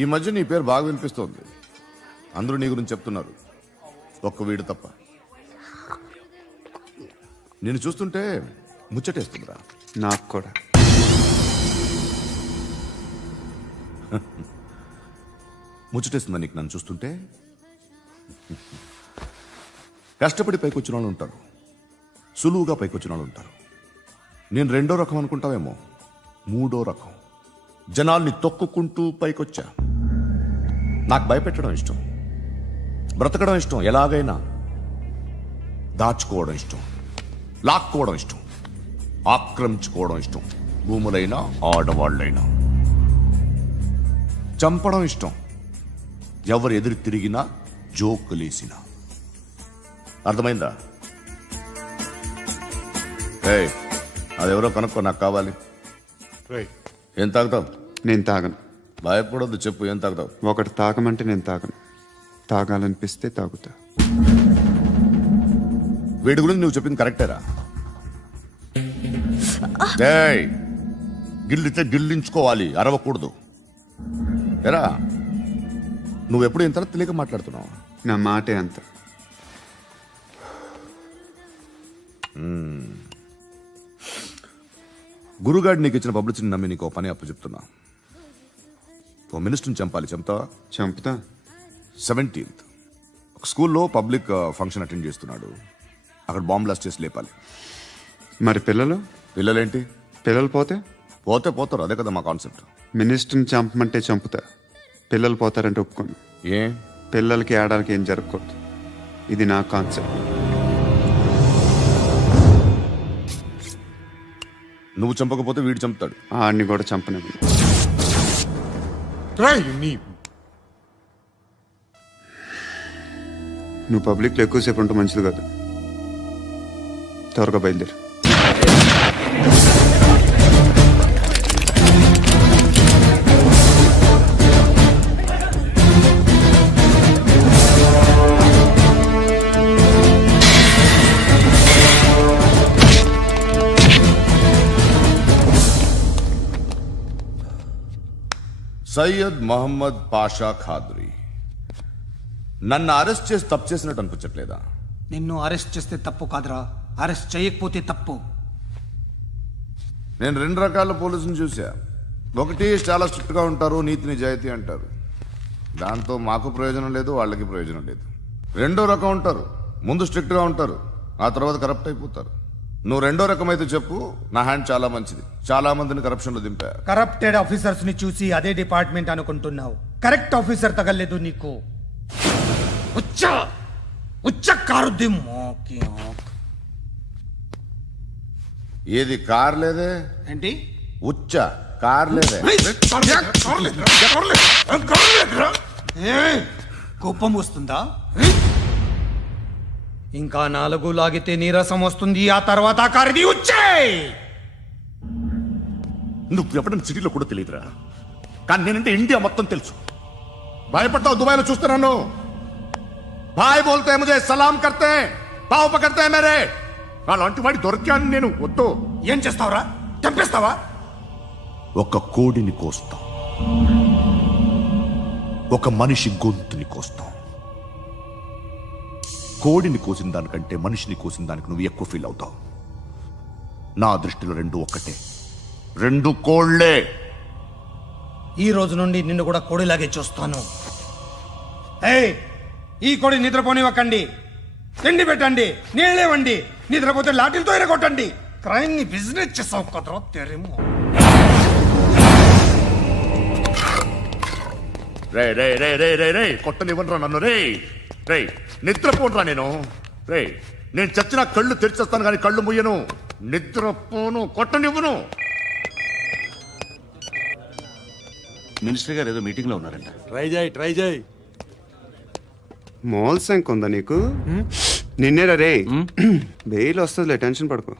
ఈ మధ్య నీ పేరు బాగా వినిపిస్తోంది. అందరూ నీ గురించి చెప్తున్నారు, ఒక్క వీడు తప్ప. నేను చూస్తుంటే ముచ్చటేస్తుందిరా. నాకు కూడా. ముచ్చటేస్తుందా నీకు నన్ను చూస్తుంటే? కష్టపడి పైకొచ్చిన వాళ్ళు ఉంటారు, సులువుగా పైకొచ్చిన వాళ్ళు ఉంటారు. నేను రెండో రకం అనుకుంటావేమో, మూడో రకం. జనాల్ని తొక్కుకుంటూ పైకొచ్చా. నాకు భయపెట్టడం ఇష్టం, బ్రతకడం ఇష్టం, ఎలాగైనా దాచుకోవడం ఇష్టం, లాక్కోవడం ఇష్టం, ఆక్రమించుకోవడం ఇష్టం. భూములైనా ఆడవాళ్ళైనా చంపడం ఇష్టం, ఎవరు ఎదురు తిరిగినా జోకులేసినా. అర్థమైందా? ఏయ్, అదెవరో కనుక్కో, నాకు కావాలి. ఏం తాగుతావు? నేను తాగను. భయపడొద్దు, చెప్పు ఏం తాగుతావు? ఒకటి తాగమంటే నేను తాగను. తాగాలనిపిస్తే తాగుతా. వీడి గురించి నువ్వు చెప్పింది కరెక్టేరా? ఏయ్, గిల్లితే గిల్లించుకోవాలి, అరవకూడదు. ఎరా, నువ్వెప్పుడు ఇంత తెలియక మాట్లాడుతున్నావు? నా మాటే అంత. గురుగాడు నీకు ఇచ్చిన పబ్లిసిటీని నమ్మి నీకు పని అప్పు చెప్తున్నా. ఓ మినిస్టర్ని చంపాలి, చంపుతావా? చంపుతా. 17th ఒక స్కూల్లో పబ్లిక్ ఫంక్షన్ అటెండ్ చేస్తున్నాడు. అక్కడ బాంబ్ బ్లాస్ట్ చేసి లేపాలి. మరి పిల్లలు? పిల్లలేంటి? పిల్లలు పోతే? పోతే పోతారు, అదే కదా మా కాన్సెప్ట్. మినిస్టర్ని చంపమంటే చంపుతా, పిల్లలు పోతారంటే ఒప్పుకోను. ఏ? పిల్లలకి ఆడాలకి ఏం జరగకూడదు. ఇది నా కాన్సెప్ట్. నువ్వు చంపకపోతే వీడు చంపుతాడు. ఆడిని కూడా చంపనివ్వను. నువ్వు పబ్లిక్లో ఎక్కువసేపు ఉంటే మంచిది కాదు. త్వరగా బయలుదేరు. సయ్యద్ మహమ్మద్ పాషా ఖాద్రీ. నన్ను అరెస్ట్ చేసి తప్పు చేసినట్టు అనిపించట్లేదా? నిన్ను అరెస్ట్ చేస్తే తప్పు కాదురా, అరెస్ట్ చేయకపోతే తప్పు. నేను రెండు రకాల పోలీసుని చూసా. ఒకటి చాలా స్ట్రిక్ట్ గా ఉంటారు, నీతి నిజాయితీ అంటారు, దాంతో మాకు ప్రయోజనం లేదు, వాళ్ళకి ప్రయోజనం లేదు. రెండో రకం ఉంటారు, ముందు స్ట్రిక్ట్ గా ఉంటారు, ఆ తర్వాత కరప్ట్ అయిపోతారు. నువ్వు రెండో రకం అయితే చెప్పు, నా హ్యాండ్ చాలా మంచిది, చాలా మందిని కరప్షన్ లో దింపా. కరప్టెడ్ ఆఫీసర్స్ ని చూసి అదే డిపార్ట్మెంట్ అనుకుంటున్నావు. కరెక్ట్ ఆఫీసర్ తగలేదు నీకు. ఏది కార్ లేదే? ఏంటి? ఉచ్చ కార్ లేదే? కోపం వస్తుందా? ఇంకా 4 లాగితే నీరసం వస్తుంది, ఆ తర్వాత కారిది వచ్చే. నువ్వు ఎప్పుడైనా సిటీలో కూడా తెలియదురా, కానీ నేనంటే ఇండియా మొత్తం తెలుసు. భయపడతావు? దుబాయ్లో చూస్తున్నాను. భాయ్ బోల్తే ముజే సలాం కర్తే, పావు పకర్తే మేరే. అలాంటి వాడి దొరికాను నేను. వద్దు. ఏం చేస్తావురా? చంపేస్తావా? ఒక కోడిని కోస్తాం, ఒక మనిషి గొంతుని కోస్తాం. కోడిని కోసిన దానికంటే మనిషిని కోసిన దానికి నువ్వు ఎక్కువ ఫీల్ అవుతావు. నా దృష్టిలో రెండు ఒక్కటే, రెండు కోళ్లే. ఈ రోజు నుండి నిన్ను కూడా కోడిలాగే చూస్తాను. ఏయ్, ఈ కోడి నిద్రపోనివ్వకండి. తిండి పెట్టండి, నీళ్ళేవండి. నిద్రపోతే లాఠీలతో ఎరగొట్టండి. క్రైమ్ ని బిజినెస్ చేసావు కదరా తెరేమో. రే రే రే రే రే రే కొట్టనివ్వనరా నన్ను. రే రే నిద్రపోనరా నేను. రే నేను చచ్చిన కళ్ళు తెరిచేస్తాను కానీ కళ్ళు ముయ్యను. నిద్రపోను, కొట్టనివ్వను. మినిస్టర్ గారు ఏదో మీటింగ్ లో ఉన్నారంట. ట్రై చేయి. మోల్ సంక్ ఉందా నీకు? నిన్నేరా రే. బెయిల్ వస్తుందిలే, టెన్షన్ పడుకో.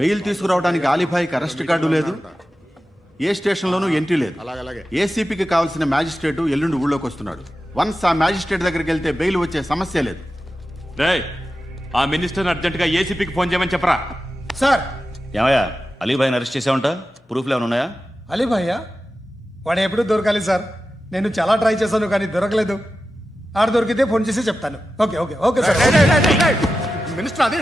బెయిల్ తీసుకురావడానికి ఆలిభాయికి అరెస్ట్ కార్డు లేదు, ఏ స్టేషన్లోనూ ఎంట్రీ లేదు. ఏసీపీకి కావాల్సిన మ్యాజిస్ట్రేట్ ఎల్లుండి ఊళ్ళోకి వస్తున్నాడు. వన్స్ ఆ మ్యాజిస్ట్రేట్ దగ్గరికి వెళ్తే బెయిల్ వచ్చే సమస్య లేదు. ఆ మినిస్టర్ అర్జెంట్ గా ఏసీపీకి ఫోన్ చేయమని చెప్పరా. సార్, ఏమయ్యా, అలీభాయిని అరెస్ట్ చేసావంట? ప్రూఫ్లు ఏమైనా ఉన్నాయా? అలీ భయ్యా వాడు ఎప్పుడు దొరకాలి సార్. నేను చాలా ట్రై చేశాను కానీ దొరకలేదు. ఆడ దొరికితే ఫోన్ చేసి చెప్తాను. Okay okay okay sir. Minister అది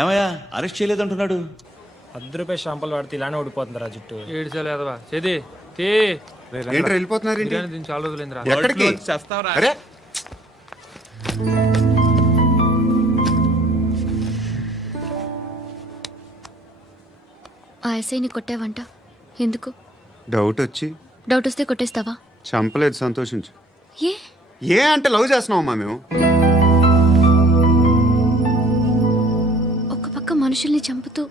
ఏమయ్యా అరెస్ట్ చేయలేదంటున్నాడు. ₹10 షాంపులు వాడితే ఇలానే ఓడిపోతుందిరా జుట్టు. ఏడ్చాలి అదవా చేది తీ ఏంట్రా వెళ్ళిపోతున్నారు ఏంటి? బిర్యానీ తిని చాలా రోజులైందిరా. ఎక్కడికి? చేస్తావరా? అరే ఆ ఎస్ఐని కొట్టావంట ఎందుకు? డౌట్ వచ్చి డౌట్ వస్తే కొట్టేస్తావా? చంపలేదు, సంతోషించు. ఏ ఏ అంటే లవ్ చేస్తున్నామమ్మా మేము. ఒక పక్క మనుషుల్ని చంపుతూ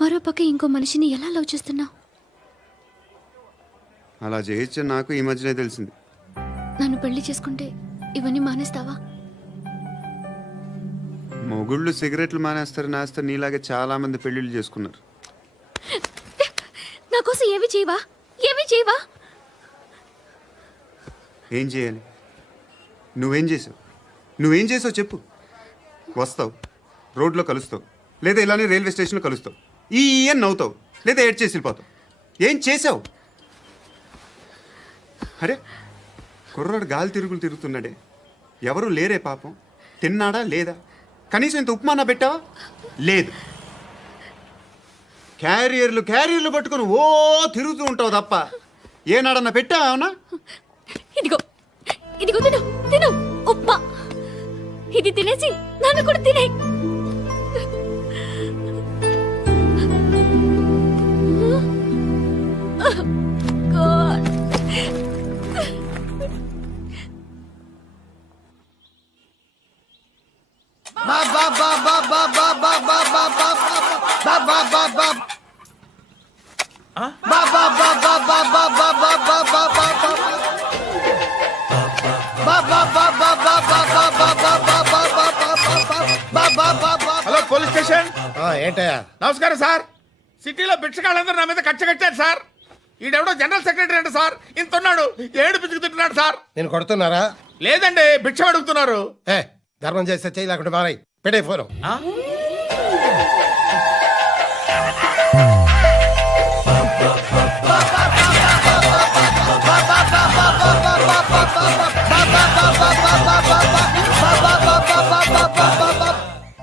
మరో పక్క ఇంకో మనిషిని ఎలా లవ్ చేస్తున్నావు? అలా చేయొచ్చు నాకు ఈ మధ్యనే తెలిసింది. నన్ను పెళ్లి చేసుకుంటే ఇవన్నీ మానేస్తావా? మొగుళ్ళు సిగరెట్లు మానేస్తారు, నేస్తారు. నీలాగే చాలా మంది పెళ్లిళ్ళు చేసుకున్నారు. నా కోసం ఏమి చేయవా? ఏమి చేయవా? ఏం చేయాలి? నువ్వేం చేసావు? నువ్వేం చేసావు చెప్పు. వస్తావు, రోడ్లో కలుస్తావు, లేదా ఇలానే రైల్వే స్టేషన్లో కలుస్తావు. ఈ అని నవ్వుతావు, లేదా ఏడ్ చేసి వెళ్ళిపోతావు. ఏం చేసావు? అరే కుర్రాడు గాలి తిరుగులు తిరుగుతున్నాడే, ఎవరు లేరే పాపం. తిన్నాడా లేదా? కనీసం ఇంత ఉప్మానా పెట్టావా? లేదు. క్యారియర్లు పట్టుకొని ఓ తిరుగుతూ ఉంటావు తప్ప ఏనాడన్నా పెట్టావా? అవునా? ఇదిగో ఇదిగో తిను తిను ఉప్మా. ఇది తినేసి నన్ను కూడా తినే. God. Hello police station. ఏంటయ్యా? నమస్కారం సార్. సిటీలో భిక్షగాళ్ళందరూ నా మీద కచ్చ కట్టారు సార్. ఈడెవడో జనరల్ సెక్రటరీ అంట సార్. ఇంత ఉన్నాడు, ఏడు పిచ్చుకు తింటున్నాడు సార్. నేను కొడుతున్నారా? లేదండి, భిక్ష అడుగుతున్నారు. ఏ ధర్మం చేస్తే చేయి, లేకుంటే మారాయి. పెట్టే ఫోను.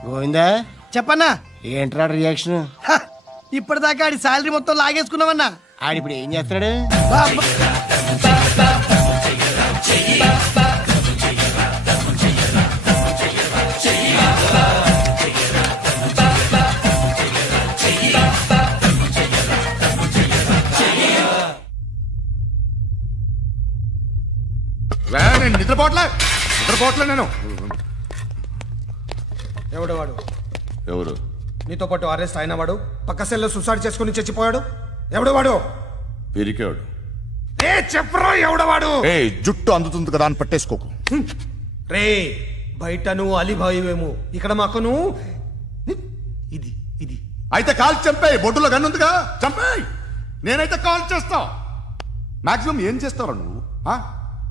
గోవిందా చెప్పన్నా. ఏంట్రా రియాక్షన్? ఇప్పటిదాకా ఆడి శాలరీ మొత్తం లాగేసుకున్నావన్నా. ఆడిప్పుడు ఏం చేస్తున్నాడు? నేను నిద్రపోవట్లే నేను. ఎవడు వాడు? ఎవరు? నీతో పాటు అరెస్ట్ అయిన వాడు, పక్క సెల్లో సూసైడ్ చేసుకుని చచ్చిపోయాడు. ఎవడు వాడు? పిరికాడు. ఏ చెప్పరా ఎవడవాడు? ఏ జుట్టు అందుతుంది కదా అని పట్టేసుకోకు. రే బయట నువ్వు అలీబాయివేమో, ఇక్కడ మాకు నువ్వు ఇది ఇది. అయితే కాల్ చంపేయి. బొడ్డులో గన్నుందిగా, చంపేయి. నేనైతే కాల్ చేస్తా. మాక్సిమం ఏం చేస్తావు నువ్వు?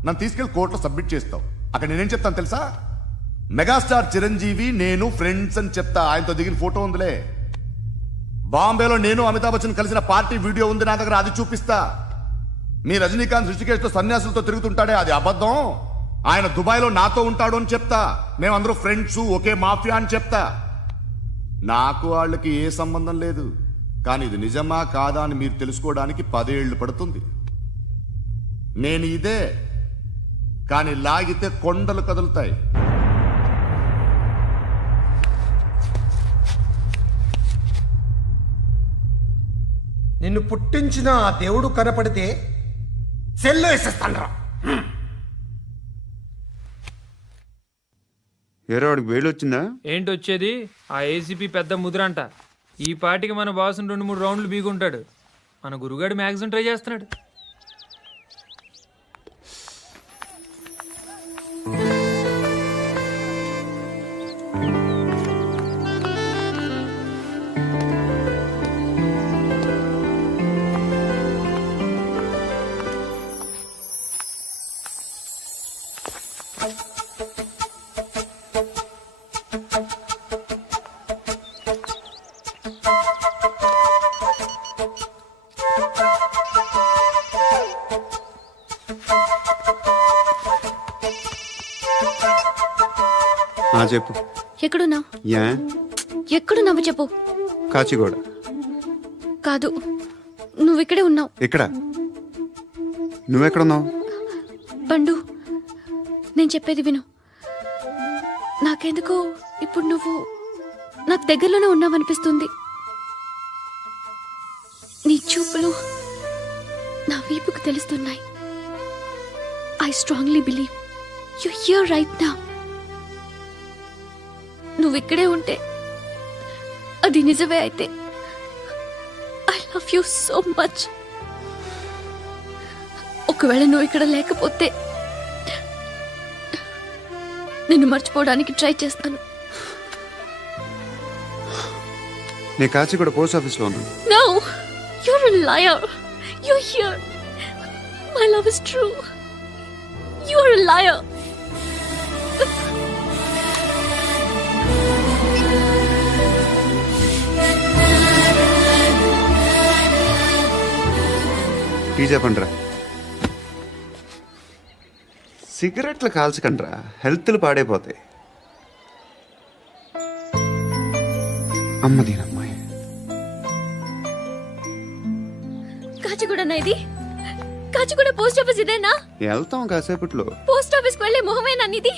నన్ను తీసుకెళ్లి కోర్టులో సబ్మిట్ చేస్తావు. అక్కడ నేనేం చెప్తాను తెలుసా? మెగాస్టార్ చిరంజీవి నేను ఫ్రెండ్స్ అని చెప్తా. ఆయనతో దిగిన ఫోటో ఉందిలే. బాంబేలో నేను అమితాబ్ బచ్చన్ కలిసిన పార్టీ వీడియో ఉంది నా దగ్గర, అది చూపిస్తా. మీ రజనీకాంత్ ఋషికేష్ తో సన్యాసులతో తిరుగుతుంటాడే, అది అబద్ధం. ఆయన దుబాయ్లో నాతో ఉంటాడు అని చెప్తా. మేమందరూ ఫ్రెండ్స్, ఒకే మాఫియా అని చెప్తా. నాకు వాళ్ళకి ఏ సంబంధం లేదు. కానీ ఇది నిజమా కాదా అని మీరు తెలుసుకోవడానికి 10 ఏళ్లు పడుతుంది. నేను ఇదే, కానీ లాగితే కొండలు కదులుతాయి. నిన్ను పుట్టించిన ఆ దేవుడు కనపడితే సెల్లో వేసేస్తాను. వాడికి వేలు వచ్చిందా? ఏంటి వచ్చేది? ఆ ఏసీపీ పెద్ద ముద్రంట. ఈ పాటికి మన బాసును 2-3 రౌండ్లు బీగుంటాడు. మన గురుగాడు మ్యాక్సిమం ట్రై చేస్తున్నాడు. చెప్పు. ఎక్కడున్నావు? యా ఎక్కడున్నావు చెప్పు. కాచిగూడ. కాదు, నువ్వు ఇక్కడే ఉన్నావు. ఎక్కడ? నువ్వెక్కడున్నావు? బండు, నేను చెప్పేది విను. నాకెందుకో ఇప్పుడు నువ్వు నాకు దగ్గరలోనే ఉన్నావనిపిస్తుంది. నీ చూపులు నా వీపుకు తెలుస్తున్నాయి. I strongly believe you here right now. నువ్వు ఇక్కడే ఉంటే అది నిజమే అయితే I love you so much. ఒకవేళ నువ్వు ఇక్కడ లేకపోతే నిన్ను మర్చిపోవడానికి ట్రై చేస్తాను. నేను కాచిగూడ పోస్ట్ ఆఫీస్లో ఉన్నాను. No, you're a liar. You're here. My love is true. You're a liar. Tea చెప్పండిరా. సిగరెట్లు కాల్చకండ్రా, హెల్త్లు పాడైపోతాయి. అమ్మ దీనమ్మాయి. కాచిగూడనా ఇది? కాచిగూడ పోస్ట్ ఆఫీస్ ఇదేనా? వెళ్తాం కాసేపట్లో. పోస్ట్ ఆఫీస్కి వెళ్ళే మొహమేనా నీది?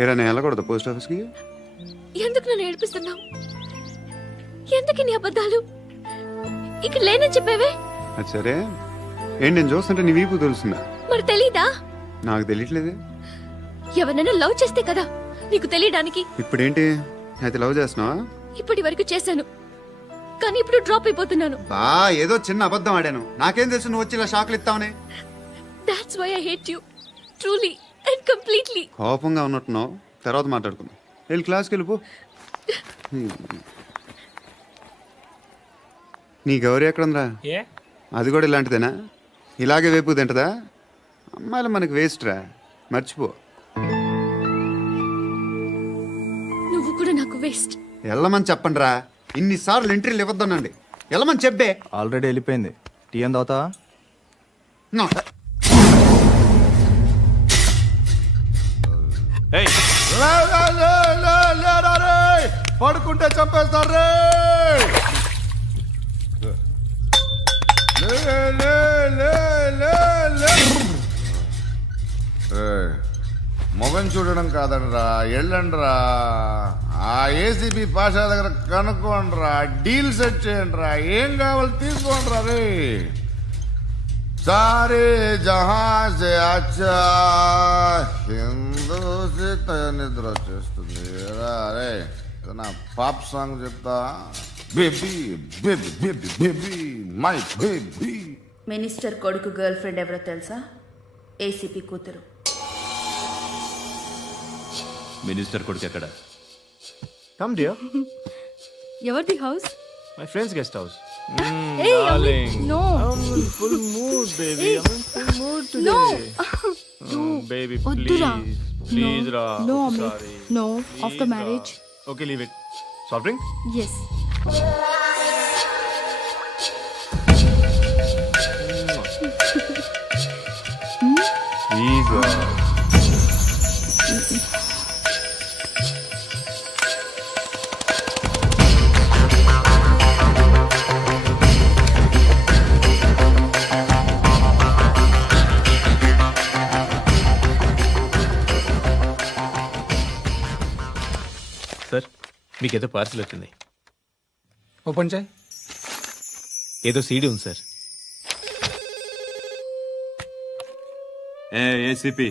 ఏరా నేను వెళ్ళకూడదు పోస్ట్ ఆఫీస్కి? ఎందుకు నన్ను ఏడిపిస్తున్నావు? ఎందుకు నీ అబద్ధాలు? ఇక్కడ లేనని చెప్పేవే. అది సరే, ఏంటి నేను చూస్తుంటే నీ వీపు తెలుస్తుందా? మరి తెలీదా? నాకు తెలియట్లేదే. ఎవరైనా లవ్ చేస్తే కదా నీకు తెలియడానికి. ఇప్పుడేంటి అయితే లవ్ చేస్తున్నావా? ఇప్పటి వరకు చేశాను, కానీ ఇప్పుడు డ్రాప్ అయిపోతున్నాను. ఏదో చిన్న అబద్ధం ఆడాను. నాకేం తెలుసు నువ్వు వచ్చి ఇలా షాక్లు ఇస్తావని. That's why I hate you. Truly and completely. కోపంగా ఉన్నట్టున్నావు, తర్వాత మాట్లాడుకుందాం. వెళ్ళి క్లాస్కి వెళ్ళిపో. నీ గౌరీ ఎక్కడుందిరా? ఏ అది కూడా ఇలాంటిదేనా? ఇలాగే వేపు తింటదా? అమ్మాయిలు మనకి వేస్ట్ రా, మర్చిపో. నువ్వు కూడా నాకు వేస్ట్. వెళ్ళమని చెప్పండి రా. ఇన్నిసార్లు ఎంట్రీలు ఇవ్వద్దనండి. వెళ్ళమని చెప్పే. ఆల్రెడీ వెళ్ళిపోయింది. టీ ఎంత అవుతా? పడుకుంటే చంపేస్తారు రే. మొగం చూడడం కాదండ్రా, వెళ్ళండ్రా. ఆ ఏసీపీ పాషా దగ్గర కనుక్కోండ్రా, డీల్ సెట్ చేయండిరా, ఏం కావాలి తీసుకోండిరా రే. సారే జహా సే అచ్చా హిందూ సే నిద్ర వచ్చేస్తుంది రే. నా పాప్ సాంగ్ చెప్తా. Baby baby baby baby my baby. Minister కొడుకు గర్ల్ ఫ్రెండ్ ఎవరో తెలుసా? ఏసీపీ కూతురు. మినిస్టర్ కొడుకు ఎక్కడ? Come dear. ఎవరిది house? My friends guest house. No. Full mood baby. Full mood No. Baby వద్దురా. ప్లీజ్ రా. No, no. After marriage. Okay leave it. Soft drink? Yes. Please. Sir, మీకేదో parcel వచ్చింది. Open చేయి. ఏదో CD ఉంది sir. ACP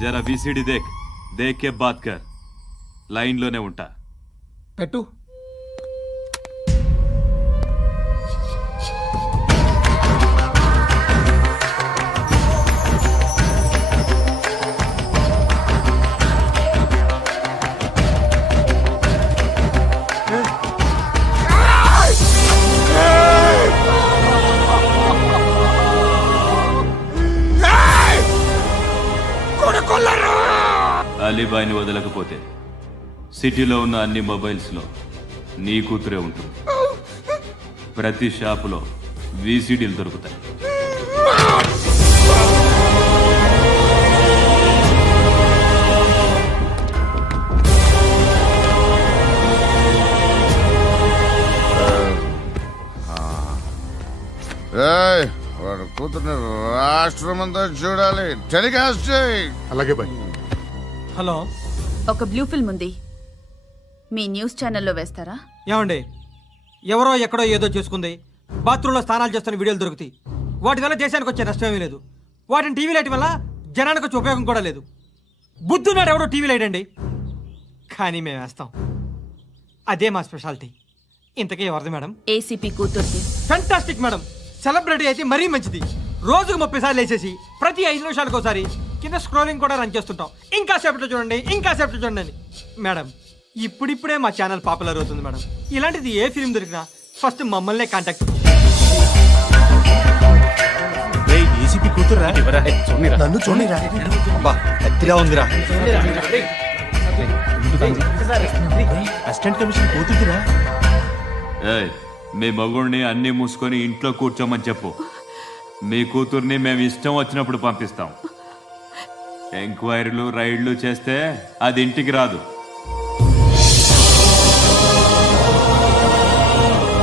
జరా VCD దేక్, దేకే బాత్ కర్. లైన్లోనే ఉంటా. పెట్టు. అలీబాయిని వదలకపోతే సిటీలో ఉన్న అన్ని మొబైల్స్లో నీ కూతురే ఉంటుంది. ప్రతి షాపులో వీసీడీలు దొరుకుతాయి. ఏయ్, వాడు కూతుర్ని రాష్ట్రం అంతా చూడాలి. టెలికాస్ట్ చేయి. అలాగే బాయ్. హలో, ఒక బ్లూ ఫిల్మ్ ఉంది, మీ న్యూస్ ఛానల్లో వేస్తారా? ఏమండి, ఎవరో ఎక్కడో ఏదో చేసుకుంది, బాత్రూంలో స్నానాలు చేస్తున్న వీడియోలు దొరుకుతాయి. వాటి వల్ల దేశానికి వచ్చే నష్టమేమీ లేదు. వాటిని టీవీ లైట్ వల్ల జనానికి వచ్చే ఉపయోగం కూడా లేదు. బుద్ధున్నాడు ఎవడో టీవీ లైట్ అండి, కానీ మేము వేస్తాం. అదే మా స్పెషాలిటీ. ఇంతకీ ఎవరిది మేడం? ఏసీపీ కూతుర్ది. Fantastic madam. సెలబ్రిటీ అయితే మరీ మంచిది. రోజుకు 30 సార్లు వేసేసి ప్రతి 5 నిమిషాలకు ఒకసారి కింద స్క్రోలింగ్ కూడా రన్ చేస్తుంటాం. ఇంకా సేపట్లో చూడండి, ఇంకా సేపట్లో చూడండి అని. మేడం, ఇప్పుడిప్పుడే మా ఛానల్ పాపులర్ అవుతుంది మేడం. ఇలాంటిది ఏ ఫిల్మ్ దొరికినా ఫస్ట్ మమ్మల్నే కాంటాక్ట్. ఏసీపీ కూతురా? నన్ను చూడరా ఎత్తిలా ఉందిరా. అసిస్టెంట్ కమిషన్ కూతురురా? ఏయ్, మీ మగుడిని అన్ని మూసుకొని ఇంట్లో కూర్చోమని చెప్పు. మీ కూతుర్ని మేము ఇష్టం వచ్చినప్పుడు పంపిస్తాం. ఎంక్వైరీలు రైడ్లు చేస్తే అది ఇంటికి రాదు.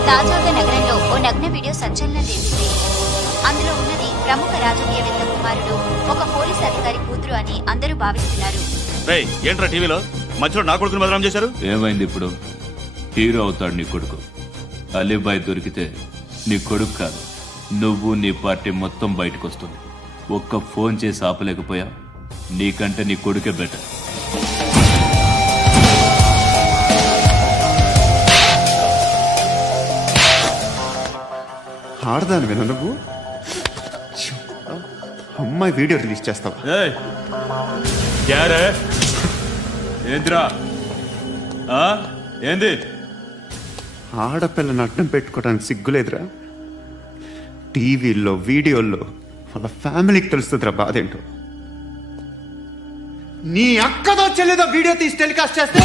తాజాగా నగరంలో ఓ నగ్న వీడియో సంచలనం రేపింది. అందులో ఉన్నది ప్రముఖ రాజకీయవేత్త కుమారుడు, ఒక పోలీస్ అధికారి కూతురు అని అందరూ భావిస్తున్నారు. ఏంట్రా టీవీలో మధ్యలో నా కొడుకుని బదనాం చేశారు? ఏమైంది ఇప్పుడు? హీరో అవుతాడు నీ కొడుకు. అలీబాయ్ దొరికితే నీ కొడుకు కాదు, నువ్వు నీ పార్టీ మొత్తం బయటకు వస్తుంది. ఒక్క ఫోన్ చేసి ఆపలేకపోయా? నీకంటే నీ కొడుకే బెటర్. ఆడదానివేనా నువ్వు? అమ్మాయి వీడియో రిలీజ్ చేస్తావా? ఏంద్రా ఏంది? ఆడపిల్లని అడ్డం పెట్టుకోవడానికి సిగ్గులేదురా? టీవీల్లో వీడియోల్లో వాళ్ళ ఫ్యామిలీకి తెలుస్తుందిరా బాధేంటో. నీ అక్కదో చెల్లిదో వీడియో తీసి టెలికాస్ట్ చేస్తే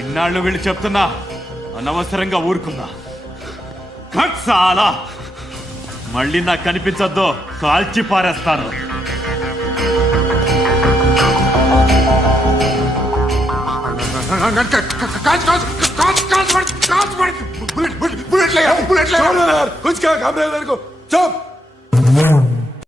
ఇన్నాళ్ళు వీళ్ళు చెప్తున్నా అనవసరంగా ఊరుకుందా. చాలా మళ్ళీ నాకు కనిపించొద్దు, కాల్చి పారేస్తాను. बुलेट